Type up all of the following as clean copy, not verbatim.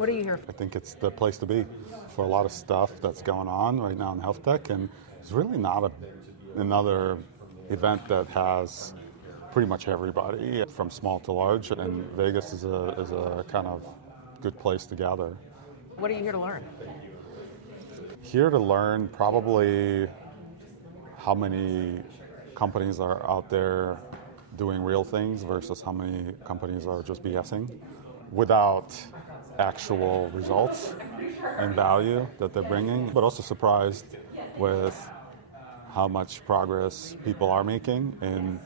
What are you here for? I think it's the place to be for a lot of stuff that's going on right now in health tech, and it's really not another event that has pretty much everybody from small to large, and Vegas is a kind of good place to gather. What are you here to learn? Here to learn probably how many companies are out there doing real things versus how many companies are just BSing without actual results and value that they're bringing, but also surprised with how much progress people are making in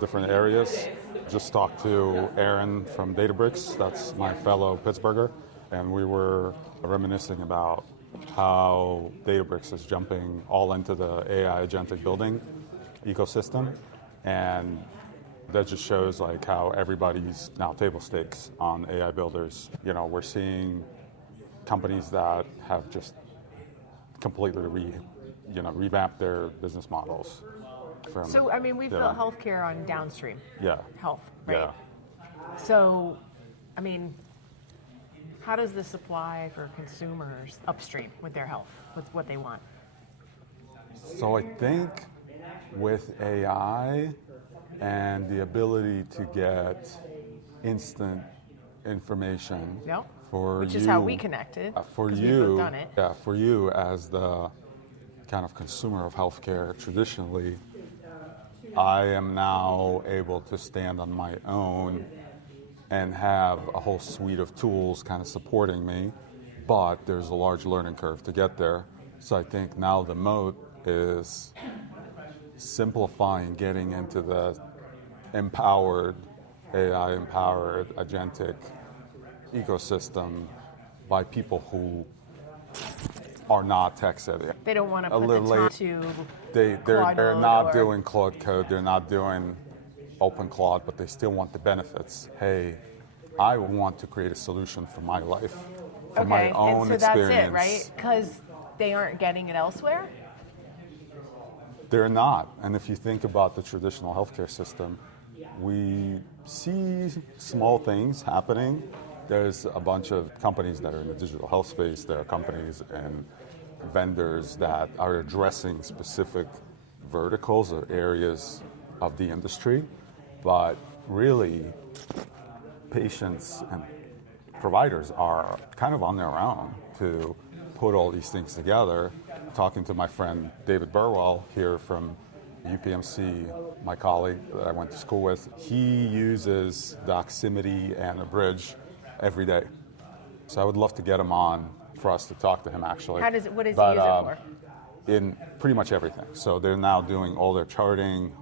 different areas. Just talked to Aaron from Databricks, that's my fellow Pittsburgher, and we were reminiscing about how Databricks is jumping all into the AI agentic building ecosystem, and that just shows like how everybody's now table stakes on AI builders. You know, we're seeing companies that have just completely revamped their business models. So, I mean, we've built healthcare on downstream health, right? Yeah. So, I mean, how does this apply for consumers upstream with their health, with what they want? So I think with AI and the ability to get instant information which is how we connected. For you, done it. Yeah, for you as the kind of consumer of healthcare traditionally, I am now able to stand on my own and have a whole suite of tools kind of supporting me, but there's a large learning curve to get there. So I think now the moat is simplifying, getting into the empowered, AI-empowered, agentic ecosystem by people who are not tech savvy. They don't want to put the time to they're not doing Claude code, they're not doing open Claude, but they still want the benefits. Hey, I want to create a solution for my life, for my own experience. And so that's it, right? Because they aren't getting it elsewhere? They're not. And if you think about the traditional healthcare system, we see small things happening. There's a bunch of companies that are in the digital health space. There are companies and vendors that are addressing specific verticals or areas of the industry. But really, patients and providers are kind of on their own to put all these things together. Talking to my friend David Burwell here from UPMC, my colleague that I went to school with, he uses Doximity and Abridge every day. So I would love to get him on for us to talk to him actually. What does he use it for? In pretty much everything. So they're now doing all their charting,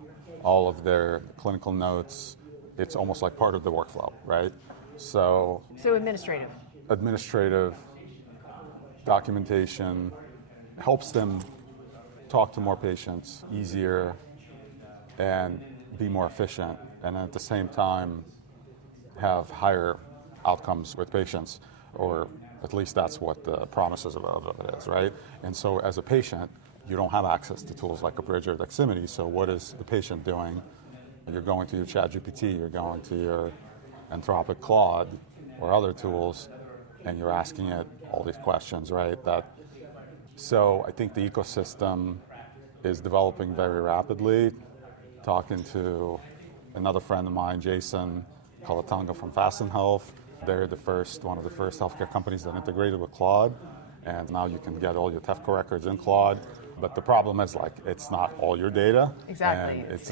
all of their clinical notes. It's almost like part of the workflow, right? So administrative, documentation, helps them talk to more patients easier and be more efficient, and at the same time have higher outcomes with patients, or at least that's what the promises of it is, right? And so as a patient, you don't have access to tools like Abridge or Doximity, so what is the patient doing? You're going to your ChatGPT, you're going to your Anthropic Claude or other tools, and you're asking it all these questions, right? So I think the ecosystem is developing very rapidly. Talking to another friend of mine, Jason Colatonga from Fasten Health, they're one of the first healthcare companies that integrated with Claude, and now you can get all your TEFCA records in Claude. But the problem is, like, it's not all your data. Exactly. And it's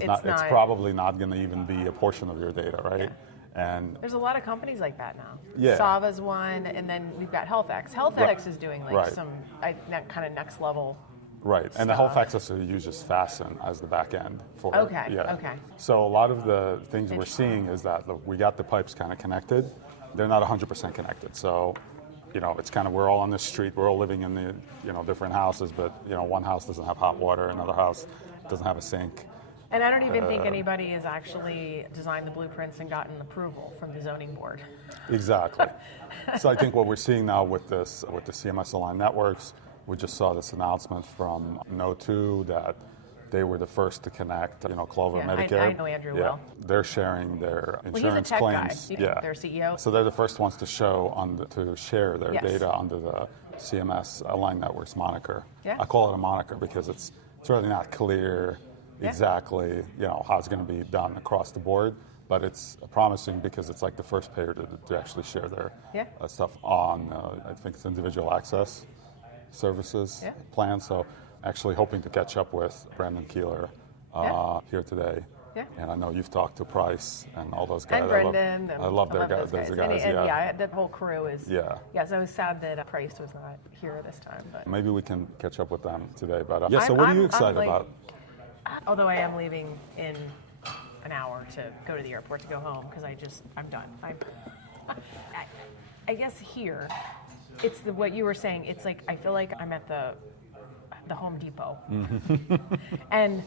probably not going to even be a portion of your data, right? Yeah. And there's a lot of companies like that now. Yeah. Sava's one, and then we've got HealthX. HealthX is doing some kind of next level. Right, and the HealthX also uses Fasten as the back end for it. Okay. So a lot of the things we're seeing is that, look, we got the pipes kind of connected. They're not 100% connected. So, it's kind of, we're all on this street, we're all living in the, different houses, but, one house doesn't have hot water, another house doesn't have a sink. And I don't even think anybody has actually designed the blueprints and gotten approval from the zoning board. Exactly. So I think what we're seeing now with the CMS aligned networks, we just saw this announcement from No2 that they were the first to connect, Clover Yeah, Medicare. I know Andrew well. They're sharing their Well, he's a insurance tech claims. guy, Yeah. their CEO. So they're the first ones to to share their Yes. data under the CMS Aligned Networks moniker. Yeah. I call it a moniker because it's really not clear Yeah. exactly, how it's going to be done across the board. But it's promising because it's like the first payer to actually share their Yeah. stuff on, I think it's individual access services Yeah. plan. So actually hoping to catch up with Brandon Keeler here today. Yeah. And I know you've talked to Price and all those guys. And Brendan. I love their guys. those Those guys. guys, And yeah. that whole crew is. Yeah. Yeah, so I was sad that Price was not here this time. But Maybe we can catch up with them today. But so what are you I'm excited like- about? Although I am leaving in an hour to go to the airport to go home because I'm done. I guess here, it's what you were saying. It's like I feel like I'm at the Home Depot, and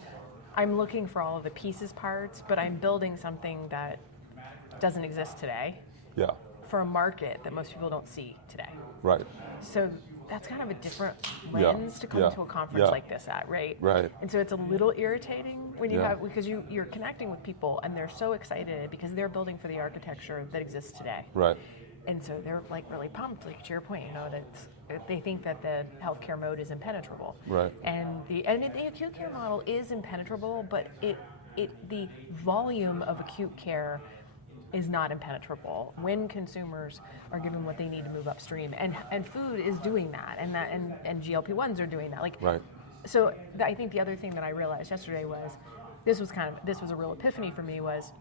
I'm looking for all of the pieces, parts, but I'm building something that doesn't exist today Yeah, for a market that most people don't see today. right. So that's kind of a different Yeah, lens to come yeah, to a conference yeah. like this at, right? Right. And so it's a little irritating when you Yeah. because you're connecting with people and they're so excited because they're building for the architecture that exists today. Right. And so they're like really pumped, like to your point, that they think that the healthcare mode is impenetrable. Right. And the acute care model is impenetrable, but the volume of acute care is not impenetrable when consumers are given what they need to move upstream, and food is doing that, and GLP-1s are doing that. Right. So I think the other thing that I realized yesterday was this was a real epiphany for me was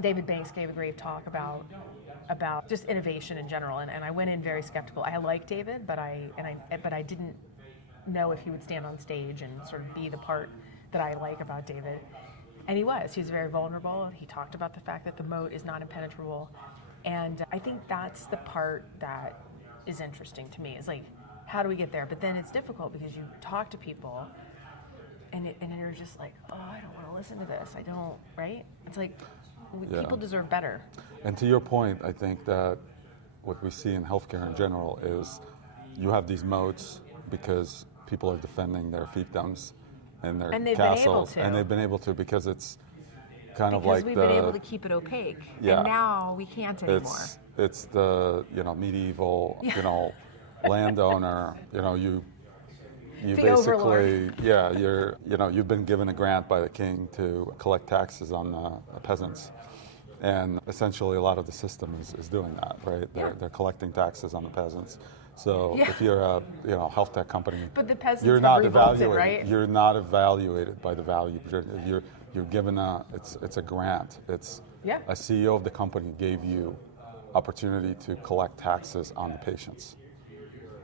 David Banks gave a great talk about just innovation in general, and I went in very skeptical. I like David, but I didn't know if he would stand on stage and sort of be the part that I like about David. And he was. He's very vulnerable. He talked about the fact that the moat is not impenetrable. And I think that's the part that is interesting to me. Is like, how do we get there? But then it's difficult because you talk to people and you're just like, oh, I don't want to listen to this. I don't, right? It's like, people deserve better. And to your point, I think that what we see in healthcare in general is you have these moats because people are defending their fiefdoms and their And they've been able castles, to. and they've been able to because it's kind of Because like we've the been able to keep it opaque. Yeah. And now we can't anymore. it's the medieval landowner. You The basically overlord. you've been given a grant by the king to collect taxes on the peasants. And essentially, a lot of the system is doing that, right? They're collecting taxes on the peasants. So if you're a health tech company, But the peasants you're have not revolted, evaluated. right? You're not evaluated by the value. You're given it's a grant. It's a CEO of the company gave you opportunity to collect taxes on the patients.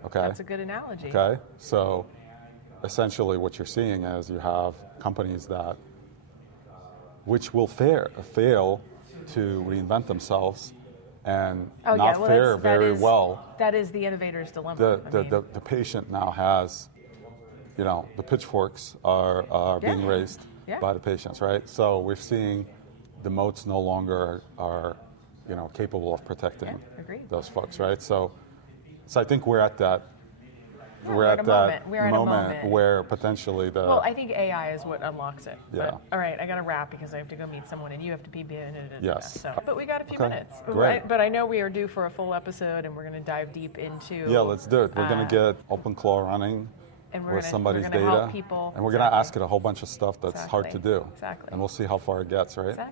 Okay. That's a good analogy. Okay. So essentially, what you're seeing is you have companies which will fail to reinvent themselves and fare very well. That is the innovator's dilemma. The patient now has, the pitchforks are being raised by the patients, right? So we're seeing the moats no longer are, capable of protecting those folks, right? So I think we're at that. We're at that moment where potentially Well, I think AI is what unlocks it. Yeah. But, all right, I got to wrap because I have to go meet someone, and you have to be in it. Yes. But we got a few minutes. Great. But I know we are due for a full episode, and we're going to dive deep into. Yeah, let's do it. We're going to get OpenClaw running and we're with gonna, somebody's we're gonna data, help people. and we're going to ask it a whole bunch of stuff that's hard to do. Exactly. And we'll see how far it gets, right? Exactly.